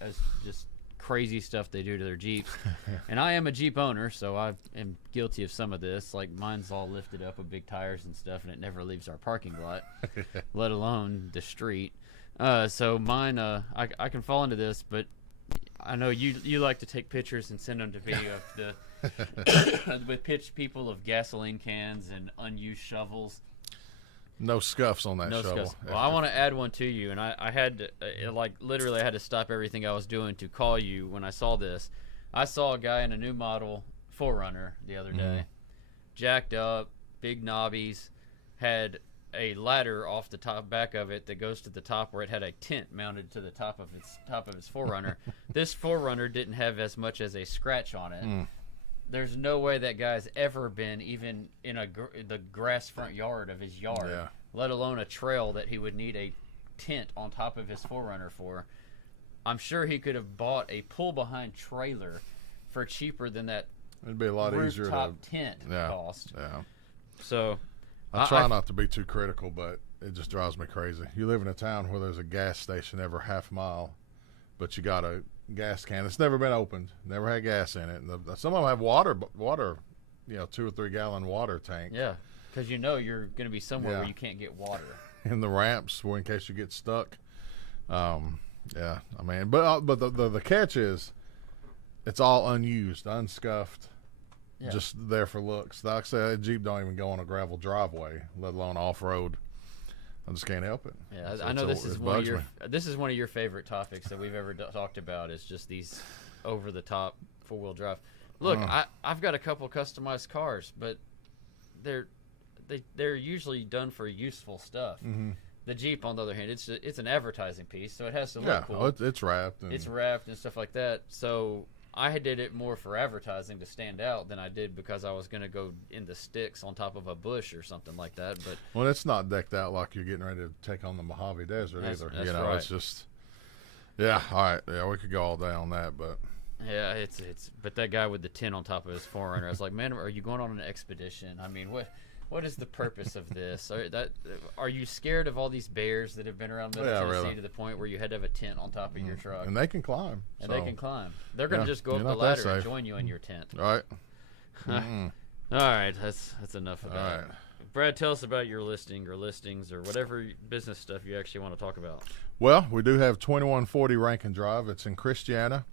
as just crazy stuff they do to their Jeeps. And I am a Jeep owner, so I am guilty of some of this. Like mine's all lifted up with big tires and stuff, and it never leaves our parking lot, let alone the street. So mine, I can fall into this, but I know you like to take pictures and send them to me of the with pitched people of gasoline cans and unused shovels. No scuffs on that No shovel. scuffs. Well, I want to add one to you, and I had to, literally I had to stop everything I was doing to call you when I saw this. I saw a guy in a new model 4Runner the other day, jacked up, big knobbies, had a ladder off the back of it that goes to the top where it had a tent mounted to the top of its 4Runner. This 4Runner didn't have as much as a scratch on it. There's no way that guy's ever been even in the grass front yard of his yard, let alone a trail that he would need a tent on top of his 4Runner for. I'm sure he could have bought a pull-behind trailer for cheaper than that. It'd be a lot easier to tent cost. Yeah. So I try not to be too critical, but it just drives me crazy. You live in a town where there's a gas station every half mile, but you got a gas can that's never been opened, never had gas in it. And some of them have water, 2 or 3 gallon water tank. Yeah, because you're going to be somewhere where you can't get water. In the ramps, in case you get stuck. I mean, but the catch is, it's all unused, unscuffed, just there for looks. Like I say, a Jeep don't even go on a gravel driveway, let alone off road. I just can't help it. Yeah, I know this is one of your favorite topics that we've ever talked about. Is just these over the top 4-wheel drive. Look, I've got a couple customized cars, but they're usually done for useful stuff. The Jeep, on the other hand, it's an advertising piece, so it has to look cool. It's wrapped. It's wrapped and stuff like that. So I did it more for advertising to stand out than I did because I was going to go in the sticks on top of a bush or something like that. But it's not decked out like you're getting ready to take on the Mojave Desert either. That's right. It's just all right. Yeah, we could go all day on that, but yeah, it's. But that guy with the tent on top of his 4Runner, I was like, man, are you going on an expedition? I mean, what is the purpose of this? Are you scared of all these bears that have been around Middle Tennessee really. to the point where you had to have a tent on top of your truck? And they can climb. They can climb. They're going to just go up the ladder and join you in your tent. Right. All right, that's enough of that. All right. Brad, tell us about your listing or listings or whatever business stuff you actually want to talk about. Well, we do have 2140 Rankin Drive. It's in Christiana.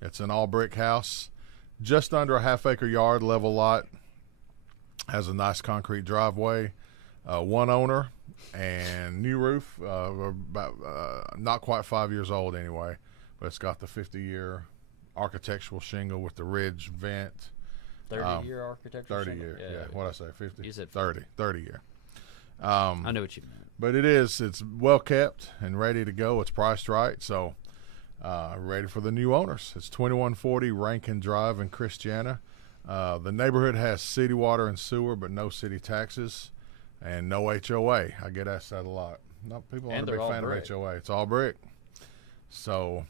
It's an all-brick house, just under a half-acre yard, level lot. Has a nice concrete driveway, one owner, and new roof. About not quite 5 years old anyway, but it's got the 50-year architectural shingle with the ridge vent. 30-year architectural 30 shingle? year, yeah. What did I say? 50? You said 30 year. I know what you meant. But it's well kept and ready to go. It's priced right, so ready for the new owners. It's 2140 Rankin Drive in Christiana. The neighborhood has city water and sewer, but no city taxes and no HOA. I get asked that a lot. No, people aren't a big fan of HOA. It's all brick. So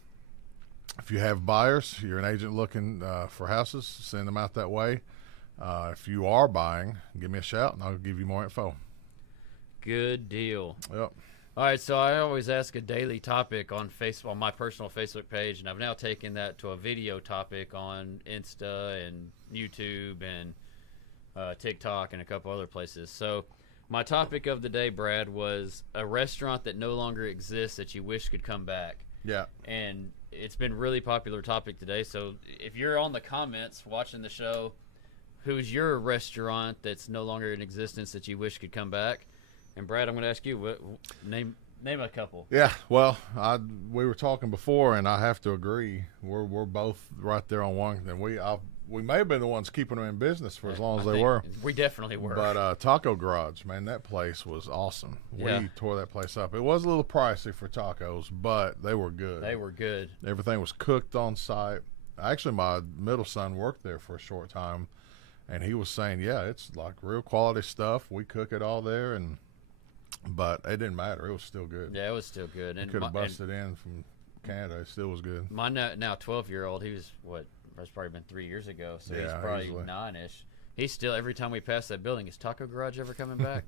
if you have buyers, you're an agent looking for houses, send them out that way. If you are buying, give me a shout, and I'll give you more info. Good deal. Yep. All right, so I always ask a daily topic on my personal Facebook page, and I've now taken that to a video topic on Insta and YouTube and TikTok and a couple other places. So my topic of the day, Brad, was a restaurant that no longer exists that you wish could come back. Yeah. And it's been really popular topic today. So if you're on the comments watching the show, who's your restaurant that's no longer in existence that you wish could come back? And Brad, I'm going to ask you, name a couple. Yeah, well, we were talking before, and I have to agree. We're both right there on one. And we may have been the ones keeping them in business for as long as they were. We definitely were. But Taco Garage, man, that place was awesome. Yeah. We tore that place up. It was a little pricey for tacos, but they were good. They were good. Everything was cooked on site. Actually, my middle son worked there for a short time, and he was saying, yeah, it's like real quality stuff. We cook it all there, but it didn't matter. It was still good. Yeah, it was still good. And could have busted in from Canada. It still was good. My now 12-year-old, he was that's probably been 3 years ago, so he's probably 9-ish. He's still, every time we pass that building, is Taco Garage ever coming back?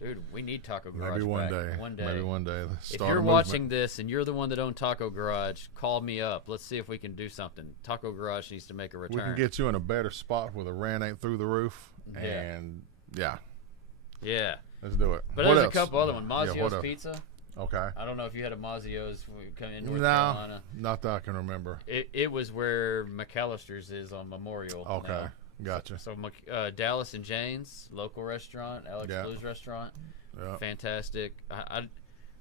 Dude, we need Taco Garage Maybe one back. day. One day. Maybe one day. If you're watching this and you're the one that owned Taco Garage, call me up. Let's see if we can do something. Taco Garage needs to make a return. We can get you in a better spot where the rent ain't through the roof. And, yeah. Let's do it. But there's a couple other ones. Mazzio's Pizza. Okay. I don't know if you had a Mazzio's in North Carolina. Not that I can remember. It was where McAllister's is on Memorial. Okay. Now. Gotcha. So Dallas and Jane's, local restaurant, Alex Blues restaurant. Yeah. Fantastic.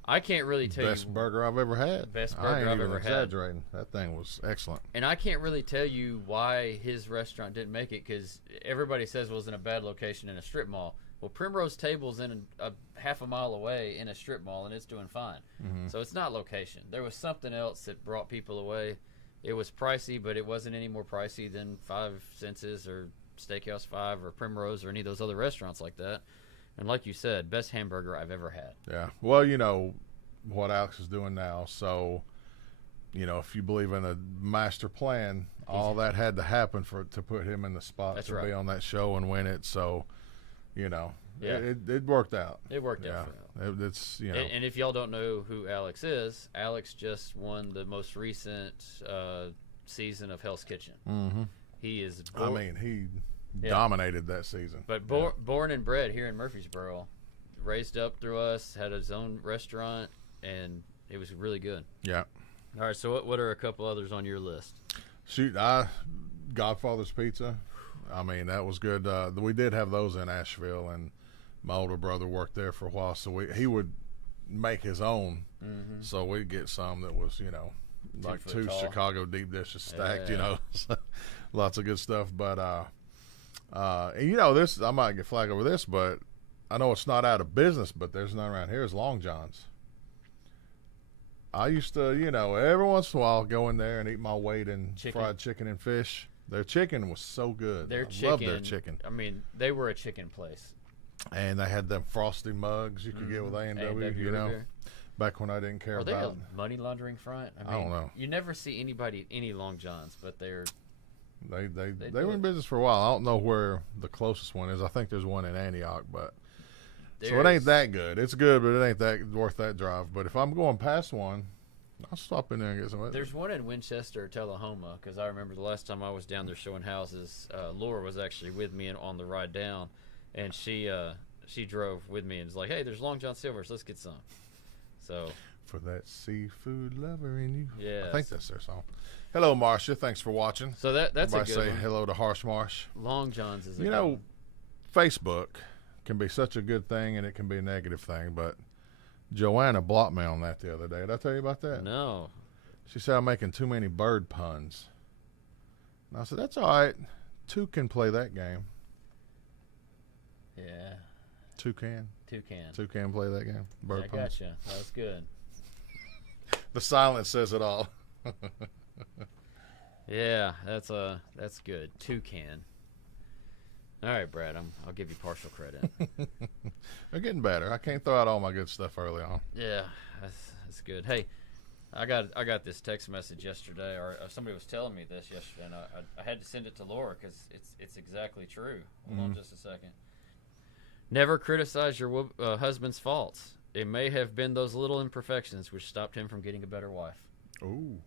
I can't really tell Best you. burger I've ever had. Best burger I ain't I've even ever had. exaggerating. That thing was excellent. And I can't really tell you why his restaurant didn't make it, because everybody says it was in a bad location in a strip mall. Well, Primrose Table's in a half a mile away in a strip mall, and it's doing fine. Mm-hmm. So it's not location. There was something else that brought people away. It was pricey, but it wasn't any more pricey than Five Senses or Steakhouse 5 or Primrose or any of those other restaurants like that. And like you said, best hamburger I've ever had. Yeah. Well, you know what Alex is doing now. So, you know, if you believe in a master plan, all that had to happen to put him in the spot to be on that show and win it. So, you know, it worked out. It worked out for him. It's, you know. And if y'all don't know who Alex is, Alex just won the most recent season of Hell's Kitchen. Mm-hmm. He is. He dominated that season. But born and bred here in Murfreesboro, raised up through us, had his own restaurant, and it was really good. Yeah. All right. So what are a couple others on your list? Shoot, Godfather's Pizza. I mean, that was good. We did have those in Asheville, and my older brother worked there for a while, so he would make his own. Mm-hmm. So we'd get some that was, you know, like 2 Chicago deep dishes stacked, you know. Lots of good stuff. But, and you know, I might get flagged over this, but I know it's not out of business, but there's none around here. It's Long John's. I used to, you know, every once in a while go in there and eat my weight in fried chicken and fish. Their chicken was so good. I love their chicken. I mean, they were a chicken place. And they had them frosty mugs you could get with A&W, you know, back when I didn't care about. Are they a money laundering front? I don't know. You never see anybody any Long Johns, but they were in business for a while. I don't know where the closest one is. I think there's one in Antioch, but so it ain't that good. It's good, but it ain't that worth that drive. But if I'm going past one, I'll stop in there and get some. There's one in Winchester, Tullahoma, because I remember the last time I was down there showing houses, Laura was actually with me on the ride down, and she drove with me and was like, "Hey, there's Long John Silver's. Let's get some." So for that seafood lover in you, yeah, I think that's their song. Hello, Marcia. Thanks for watching. So that's everybody a good say one. Hello to Harsh Marsh. Long John's is you know, Facebook can be such a good thing and it can be a negative thing, but Joanna blocked me on that the other day. Did I tell you about that? No. She said I'm making too many bird puns. And I said, that's all right. 2 can play that game. Yeah. 2 can. 2 can. 2 can play that game. Bird puns. I gotcha. That was good. The silence says it all. Yeah, that's good. 2 can. All right, Brad. I'll give you partial credit. They're getting better. I can't throw out all my good stuff early on. Yeah, that's good. Hey, I got this text message yesterday, or somebody was telling me this yesterday, and I had to send it to Laura because it's exactly true. Hold on just a second. Never criticize your husband's faults. It may have been those little imperfections which stopped him from getting a better wife. Ooh,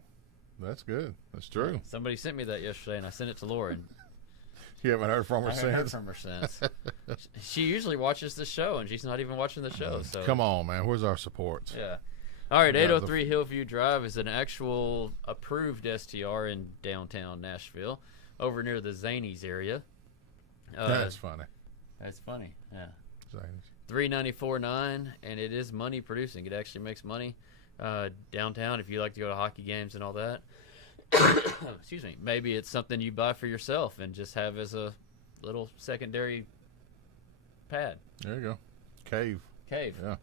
that's good. That's true. Somebody sent me that yesterday, and I sent it to Laura. And you haven't heard from her since? I haven't heard from her since. She usually watches the show, and she's not even watching the show. So come on, man. Where's our support? Yeah. All right, 803 Hillview Drive is an actual approved STR in downtown Nashville, over near the Zanies area. That's funny. That's funny, yeah. Zanies. 394.9, and it is money producing. It actually makes money downtown if you like to go to hockey games and all that. Excuse me. Maybe it's something you buy for yourself and just have as a little secondary pad. There you go. Cave. Yeah.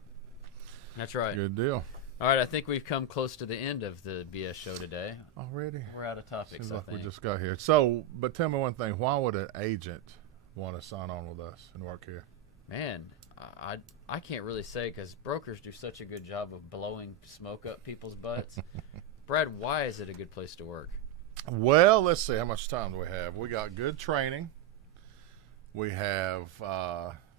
That's right. Good deal. All right, I think we've come close to the end of the BS show today. Already? We're out of topics, Seems I like think. we just got here. So, but tell me one thing. Why would an agent want to sign on with us and work here? Man, I can't really say because brokers do such a good job of blowing smoke up people's butts. Brad, why is it a good place to work? Well, let's see. How much time do we have? We got good training. We have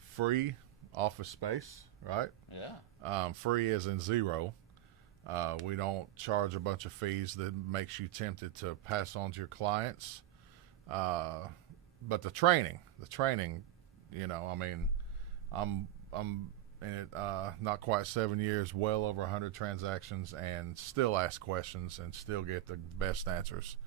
free office space, right? Yeah. Free as in zero. We don't charge a bunch of fees that makes you tempted to pass on to your clients. But the training, you know, I mean, I'm in it not quite 7 years, well over 100 transactions, and still ask questions and still get the best answers.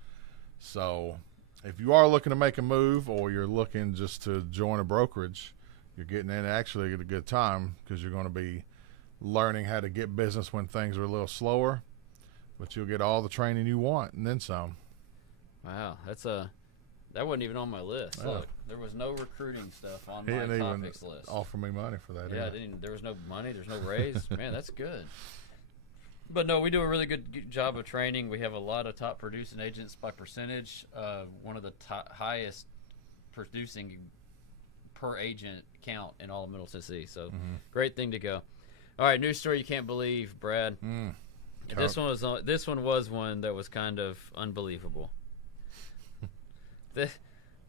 So if you are looking to make a move, or you're looking just to join a brokerage, you're getting in actually at a good time, because you're going to be learning how to get business when things are a little slower, but you'll get all the training you want and then some. Wow, that wasn't even on my list. Yeah. Look, there was no recruiting stuff on He my didn't topics even list. offer me money for that. Yeah, there was no money. There's no raise. Man, that's good. But no, we do a really good job of training. We have a lot of top producing agents by percentage. One of the highest producing per agent count in all of Middle Tennessee. So great thing to go. All right, news story you can't believe, Brad. This one was one that was kind of unbelievable.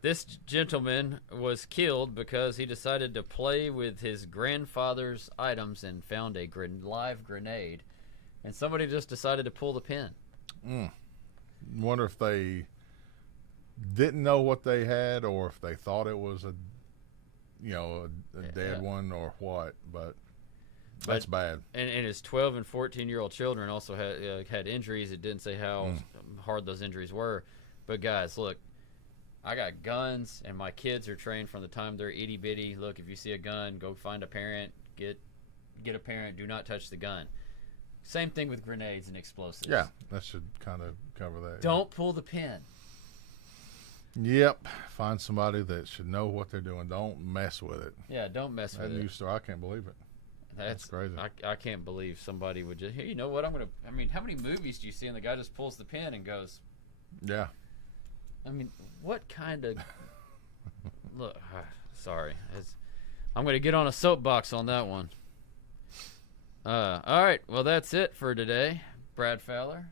This gentleman was killed because he decided to play with his grandfather's items and found a live grenade, and somebody just decided to pull the pin. Wonder if they didn't know what they had, or if they thought it was a dead one, or what. But that's bad. And his 12 and 14-year-old children also had injuries. It didn't say how hard those injuries were. But guys, look, I got guns, and my kids are trained from the time they're itty bitty. Look, if you see a gun, go find a parent, get a parent. Do not touch the gun. Same thing with grenades and explosives. Yeah, that should kind of cover that. Don't pull the pin. Yep. Find somebody that should know what they're doing. Don't mess with it. Yeah, don't mess with it. That news story, I can't believe it. That's crazy. I can't believe somebody would just, hey, you know what, how many movies do you see and the guy just pulls the pin and goes, yeah. I mean, what kind of, look, sorry. I'm going to get on a soapbox on that one. All right, well, that's it for today. Brad Fowler,